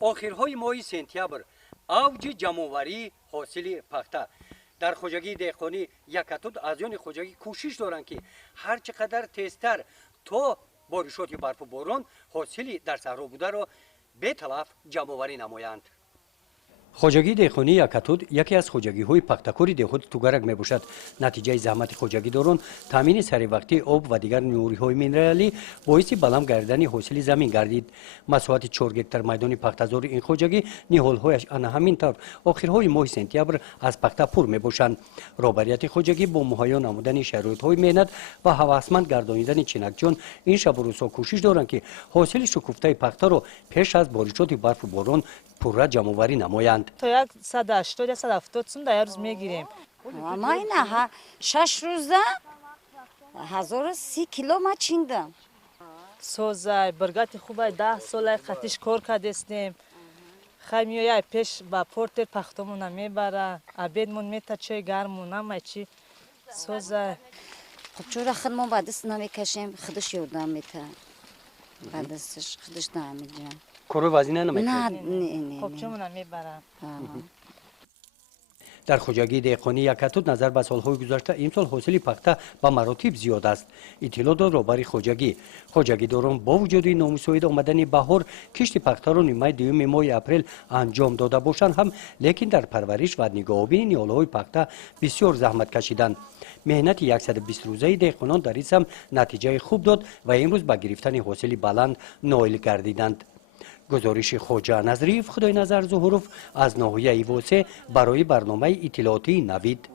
آخرهای ماه سپتامبر اوج جمع‌آوری حاصل پخته در خوجگی دهقانی یکتود از یون خوجگی کوشش دارند که هر چقدر تیزتر تا بارشات برف و باران حاصلی در صحرا بوده را به تلف جمع‌آوری نمایند. خوجگی دهقانی یکتود یکی از خوجگی های پختکاری دهود توگرک می باشد. نتیجه زحمت خوجگی داران تامین سری وقتی آب و دیگر نیوری های مینرالی باعث بلند گردن حاصل زمین گردید. مساحت 4 گکتار میدان پختزار این خوجگی نهال هایش آن همین طور آخرهای ماه سپتامبر از پخته پر می باشند. رهبریت خوجگی با مهیا نمودن شرایط های مهنت و هوسمند گردانیدن چنگجان این شب و روزها کوشش دارند که حاصل شکفته پخته را پیش از بارشات برف و باران پورا جمع‌آوری نمایند. تا 180 یا 170 سوم در روز میگیریم. ما نه 6 روزه 1030 کیلو ما چیندم. سوزای برگات خوبه 10 سال خطیش کار کردیم. خمیای پیش با پورت پختمون میبره. عبیدمون میتا چای گرمون نمیچی. سوزای. خب چرا خودمون بعدش نمیکشیم خودش یادم میته. بعدش خودش نمیگیرم. کارو وزینه نمیکنه. نه. خب چمون میبره. در خوجگی دهقانی یکتود نظر به سالهای گذشته امسال حاصل پخته به مراتب زیاد است. اطلاع داد رهبر خوجگی داران با وجود نامساعد آمدن بهار کشت پخته را نیمه دوم ماه اپریل انجام داده باشند هم لیکن در پرورش و نگهداری نیالهای پخته بسیار زحمت کشیدند. مهنت 120 روزه دهقانان در این نتیجه خوب داد و امروز به گرفتن حاصل بلند نائل گردیدند. گزارش خواجه نظریف خدای نظر ظهوروف از ناحیه واسه برای برنامه اطلاعاتی نوید.